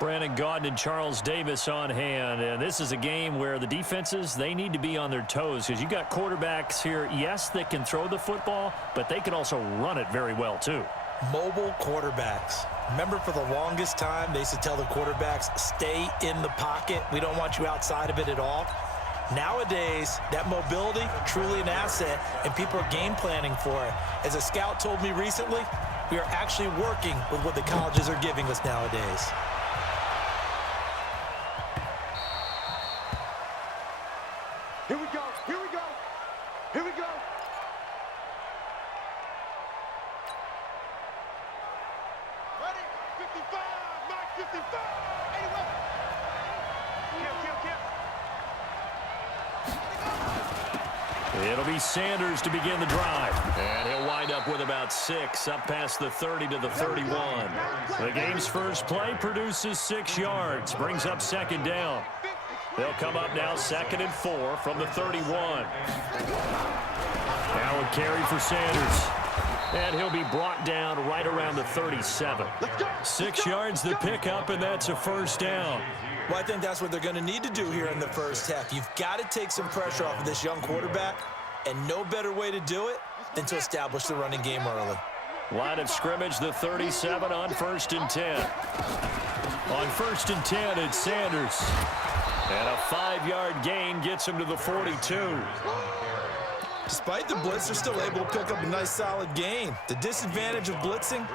Brandon Gaudin and Charles Davis on hand, and this is a game where the defenses, they need to be on their toes because you got quarterbacks here, yes, that can throw the football, but they can also run it very well too. Mobile quarterbacks. Remember, for the longest time, they used to tell the quarterbacks, stay in the pocket. We don't want you outside of it at all. Nowadays, that mobility, truly an asset, and people are game planning for it. As a scout told me recently, we are actually working with what the colleges are giving us nowadays. Here we go, here we go, here we go. Ready? 55, Mike 55, 81. Kill. It'll be Sanders to begin the drive. And he'll wind up with about 6, up past the 30 to the 31. The game's first play produces 6 yards, brings up second down. They'll come up now 2nd and 4 from the 31. Now a carry for Sanders. And he'll be brought down right around the 37. 6 yards the pickup, and that's a first down. Well, I think that's what they're going to need to do here in the first half. You've got to take some pressure off of this young quarterback, and no better way to do it than to establish the running game early. Line of scrimmage, the 37 on 1st and 10. On 1st and 10, it's Sanders. And a 5-yard gain gets him to the 42. Despite the blitz, they're still able to pick up a nice, solid gain. The disadvantage of blitzing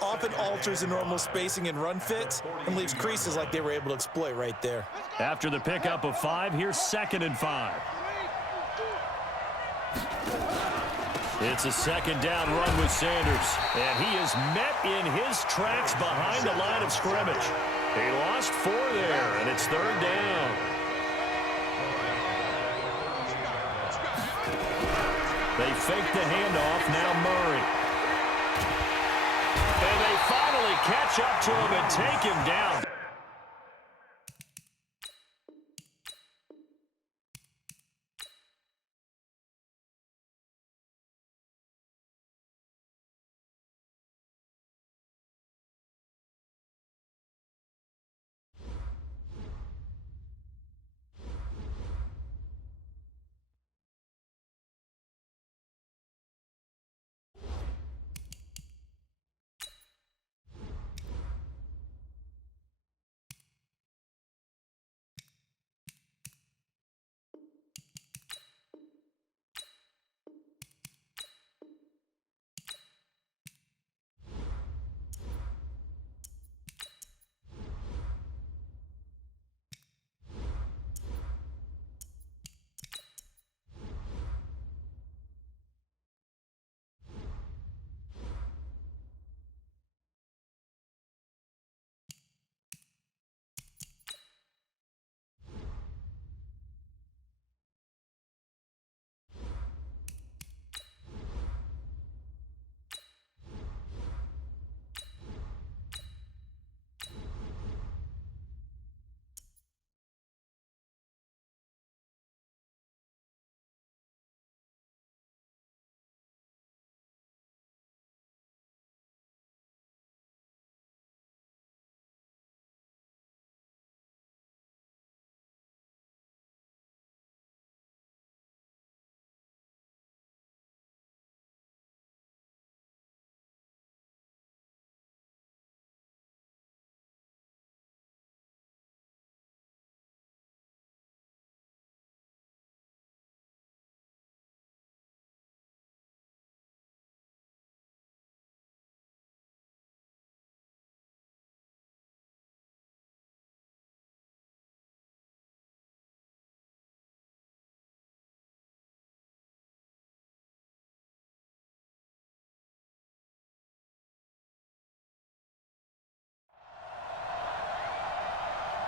often alters the normal spacing and run fits and leaves creases like they were able to exploit right there. After the pickup of 5, here's 2nd and 5. It's a 2nd down run with Sanders. And he is met in his tracks behind the line of scrimmage. He lost 4 there, and it's 3rd down. They fake the handoff, now Murray. And they finally catch up to him and take him down.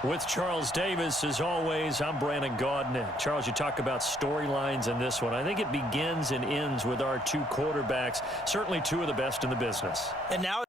With Charles Davis, as always, I'm Brandon Gaudin. Charles, you talk about storylines in this one. I think it begins and ends with our 2 quarterbacks, certainly 2 of the best in the business. And now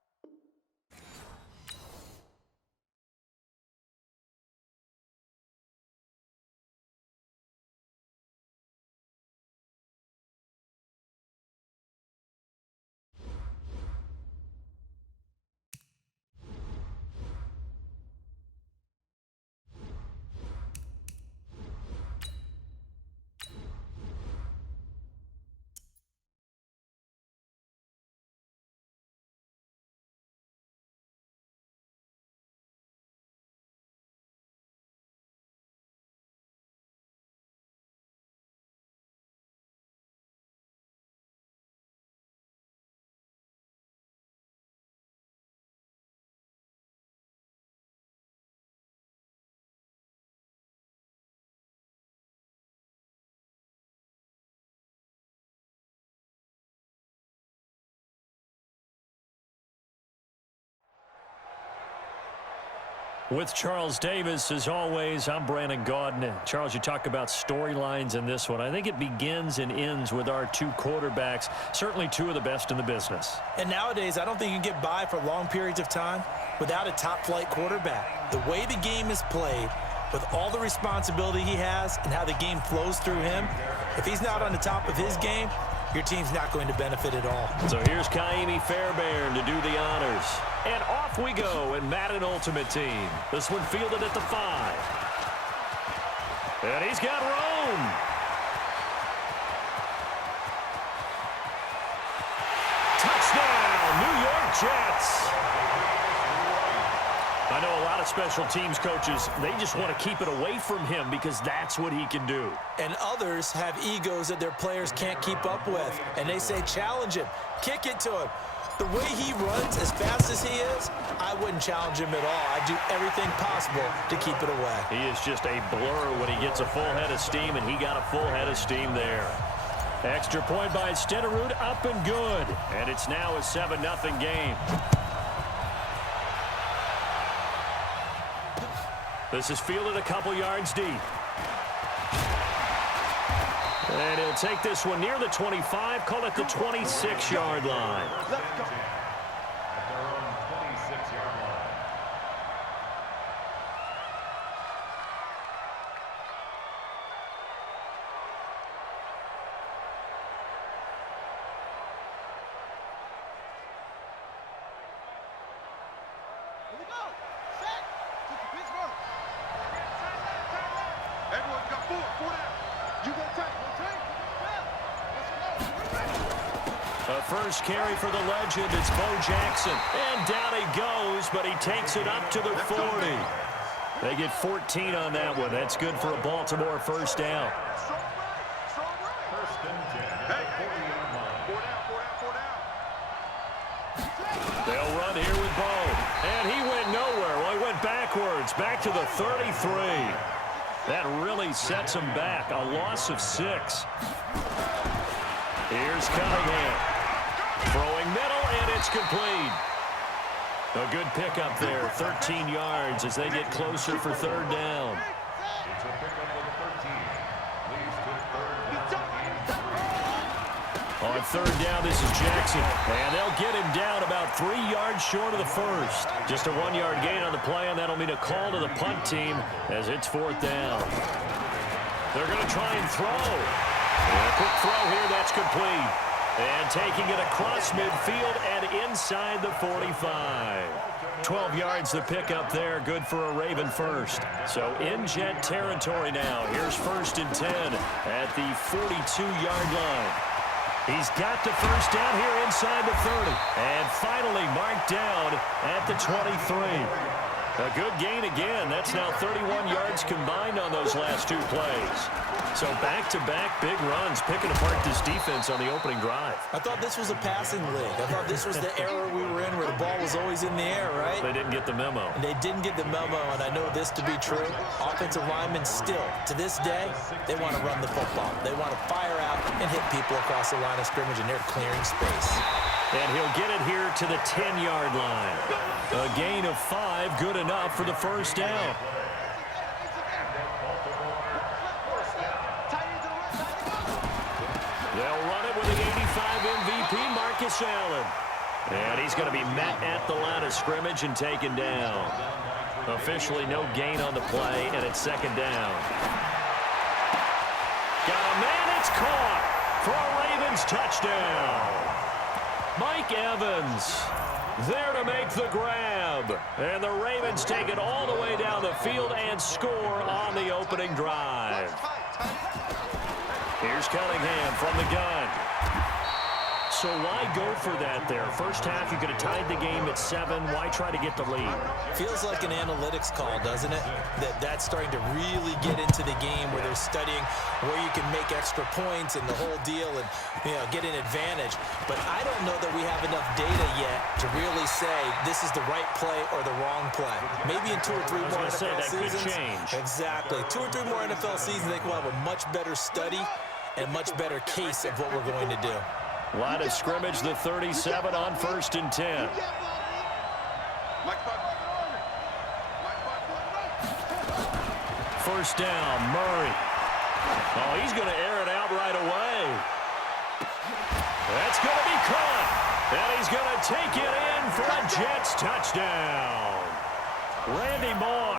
With Charles Davis, as always, I'm Brandon Gaudin. Charles, you talk about storylines in this one. I think it begins and ends with our two quarterbacks, certainly two of the best in the business. And nowadays, I don't think you can get by for long periods of time without a top-flight quarterback. The way the game is played, with all the responsibility he has and how the game flows through him, if he's not on the top of his game, your team's not going to benefit at all. So here's Kaimi Fairbairn to do the honors. And off we go in Madden Ultimate Team. This one fielded at the 5. And he's got room. Touchdown, New York Jets. I know a lot of special teams coaches, they just want to keep it away from him because that's what he can do. And others have egos that their players can't keep up with. And they say, challenge him, kick it to him. The way he runs as fast as he is, I wouldn't challenge him at all. I'd do everything possible to keep it away. He is just a blur when he gets a full head of steam, and he got a full head of steam there. Extra point by Stenerud, up and good. And it's now a 7-0 game. This is fielded a couple yards deep. And he'll take this one near the 25, call it the 26-yard line. Let's go. At their own 26-yard line. Here we go. Set. Took the Pittsburgh. Everyone got four down. You go tight. A first carry for the legend. It's Bo Jackson. And down he goes, but he takes it up to the 40. They get 14 on that one. That's good for a Baltimore first down. First and 10 at the 40-yard line. Four down. They'll run here with Bo. And he went nowhere. Well, he went backwards, back to the 33. That really sets him back. A loss of 6. Here's Cunningham. Throwing middle, and it's complete. A good pickup there, 13 yards as they get closer for third down. It's a pickup of 13. Leads to third down. On third down, this is Jackson. And they'll get him down about 3 yards short of the first. Just a 1-yard gain on the play, and that'll mean a call to the punt team as it's fourth down. They're going to try and throw. And a quick throw here, that's complete. And taking it across midfield and inside the 45. 12 yards the pickup there, good for a Raven first. So in Jet territory now. Here's first and 10 at the 42-yard line. He's got the first down here inside the 30. And finally marked down at the 23. A good gain again. That's now 31 yards combined on those last 2 plays. So back-to-back big runs, picking apart this defense on the opening drive. I thought this was a passing league. I thought this was the era we were in where the ball was always in the air, right? They didn't get the memo. And they didn't get the memo, and I know this to be true. Offensive linemen still, to this day, they want to run the football. They want to fire out and hit people across the line of scrimmage, and they're clearing space. And he'll get it here to the 10-yard line. A gain of 5, good enough for the first down. They'll run it with the 85 MVP, Marcus Allen. And he's going to be met at the line of scrimmage and taken down. Officially no gain on the play, and it's second down. Got a man, it's caught for a Ravens touchdown. Mike Evans there to make the grab. And the Ravens take it all the way down the field and score on the opening drive. Here's Cunningham from the gun. So why go for that there? First half, you could have tied the game at 7. Why try to get the lead? Feels like an analytics call, doesn't it? That's starting to really get into the game where they're studying where you can make extra points and the whole deal and, you know, get an advantage. But I don't know that we have enough data yet to really say this is the right play or the wrong play. Maybe in 2 or 3 more NFL seasons. Could change. Exactly. 2 or 3 more NFL seasons, they will have a much better study and much better case of what we're going to do. Line of scrimmage, the 37 on first and 10. first down. Murray. Oh, he's going to air it out right away. That's going to be caught. And he's going to take it in for a Jets touchdown. Randy Moss.